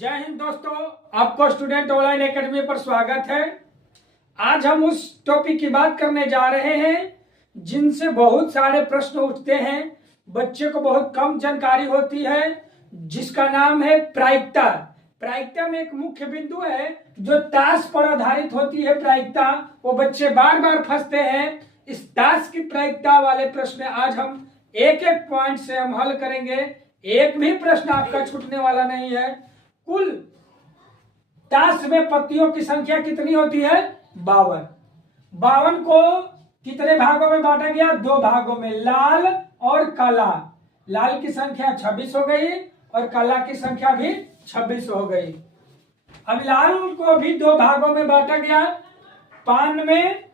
जय हिंद दोस्तों, आपको स्टूडेंट ऑनलाइन एकेडमी पर स्वागत है। आज हम उस टॉपिक की बात करने जा रहे हैं जिनसे बहुत सारे प्रश्न उठते हैं, बच्चे को बहुत कम जानकारी होती है, जिसका नाम है प्रायिकता। प्रायिकता में एक मुख्य बिंदु है जो ताश पर आधारित होती है प्रायिकता। वो बच्चे बार बार फंसते हैं। इस ताश की प्रायिकता वाले प्रश्न आज हम एक एक पॉइंट से हम हल करेंगे। एक भी प्रश्न आपका छूटने वाला नहीं है। कुल ताश में पत्तियों की संख्या कितनी होती है? 52। 52 को कितने भागों में बांटा गया? 2 भागों में, लाल और काला। लाल की संख्या 26 हो गई और काला की संख्या भी 26 हो गई। अब लाल को भी 2 भागों में बांटा गया, पान में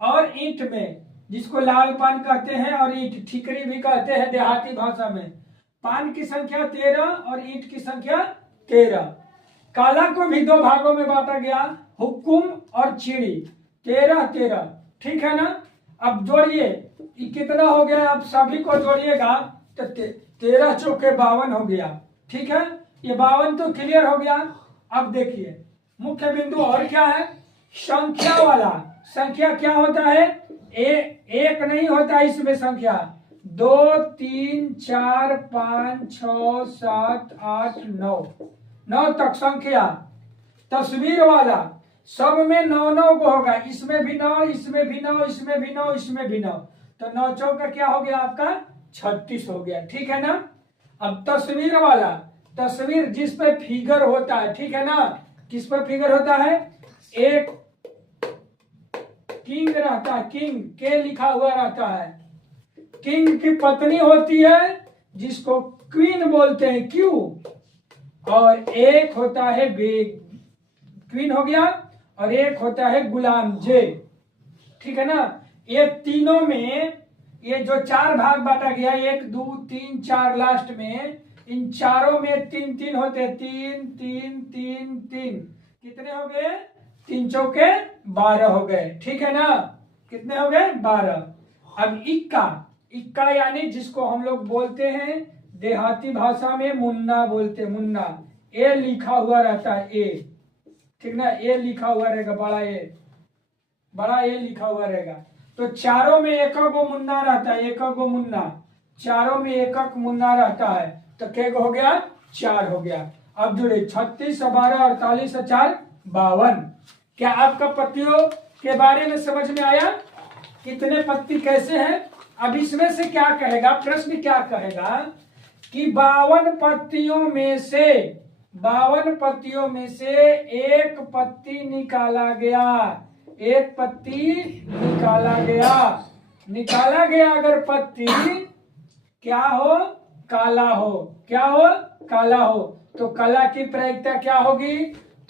और ईंट में, जिसको लाल पान कहते हैं और ईंट ठीकरी भी कहते हैं देहाती भाषा में। पान की संख्या 13 और ईंट की संख्या 13। काला को भी 2 भागों में बांटा गया, हुक्कुम और चिड़ी। 13 13, ठीक है ना। अब जोड़िए, कितना हो गया? आप सभी को जोड़िएगा तो 13 चौके 52 हो गया, ठीक है। ये 52 तो क्लियर हो गया। अब देखिए मुख्य बिंदु और क्या है? संख्या वाला। संख्या क्या होता है? एक नहीं होता इसमें संख्या। 2 3 4 5 6 7 8 9 तक संख्या। तस्वीर वाला सब में 9 को होगा, इसमें भी 9, इसमें भी 9, इसमें भी 9, इसमें भी 9, तो 9 चौका क्या हो गया आपका? 36 हो गया, ठीक है ना। अब तस्वीर वाला, तस्वीर जिस पे फिगर होता है, ठीक है ना। किस पर फिगर होता है? एक किंग रहता है, किंग के लिखा हुआ रहता है। किंग की पत्नी होती है जिसको क्वीन बोलते हैं, क्यों। और एक होता है क्वीन हो गया, और एक होता है गुलाम, जे, ठीक है ना। ये तीनों में ये जो 4 भाग बांटा गया, 1 2 3 4, लास्ट में इन चारों में 3 3 होते, 3 3 3 3, कितने हो गए? 3 चौके 12 हो गए, ठीक है ना। कितने हो गए? 12। अब इक्का यानी जिसको हम लोग बोलते हैं देहाती भाषा में मुन्ना बोलते, मुन्ना। ए लिखा हुआ रहता है, ए, ठीक ना। ए लिखा हुआ रहेगा, बड़ा ए लिखा हुआ रहेगा। तो चारों में एक मुन्ना रहता है, एक मुन्ना, चारों में एक मुन्ना रहता है, तो क्या हो गया? 4 हो गया। अब जुड़े 36 12 48 4 52। क्या आपका पत्तियों के बारे में समझ में आया? कितने पत्ती कैसे हैं? अब इसमें से क्या कहेगा, प्रश्न क्या कहेगा कि 52 पत्तियों में से एक पत्ती निकाला गया, एक पत्ती निकाला गया अगर पत्ती क्या हो? काला हो। क्या हो? काला हो। तो काला की प्रायिकता क्या होगी?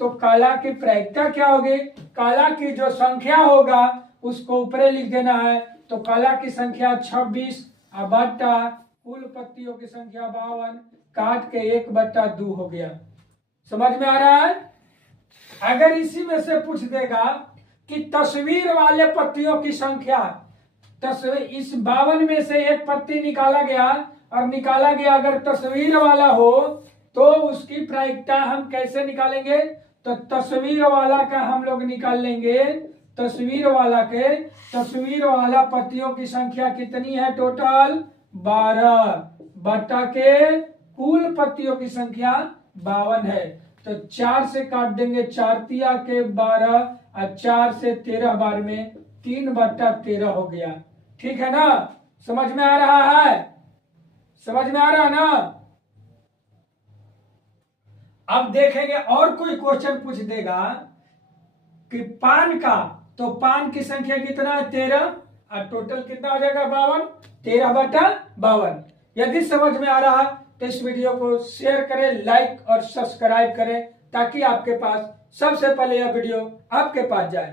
तो काला की प्रायिकता क्या होगी? काला की जो संख्या होगा उसको ऊपर लिख देना है। तो काला की संख्या 26 बट्टा कुल पत्तियों की संख्या 52 काट के 1/2 हो गया। समझ में आ रहा है? अगर इसी में से पूछ देगा कि तस्वीर वाले पत्तियों की संख्या, तस्वीर इस 52 में से एक पत्ती निकाला गया, और निकाला गया अगर तस्वीर वाला हो तो उसकी प्रायिकता हम कैसे निकालेंगे? तो तस्वीर वाला का हम लोग निकाल लेंगे, तस्वीर वाला पत्तियों की संख्या कितनी है? टोटल 12 बटा के कुल पत्तियों की संख्या 52 है। तो 4 से काट देंगे, 4 तिया के 12 और 4 से 13 बार में 3/13 हो गया, ठीक है ना। समझ में आ रहा है? समझ में आ रहा है ना। अब देखेंगे और कोई क्वेश्चन पूछ देगा कि पान का, तो पान की संख्या कितना है? 13, और टोटल कितना हो जाएगा? 52, 13/52। यदि समझ में आ रहा तो इस वीडियो को शेयर करें, लाइक और सब्सक्राइब करें, ताकि आपके पास सबसे पहले यह वीडियो आपके पास जाए।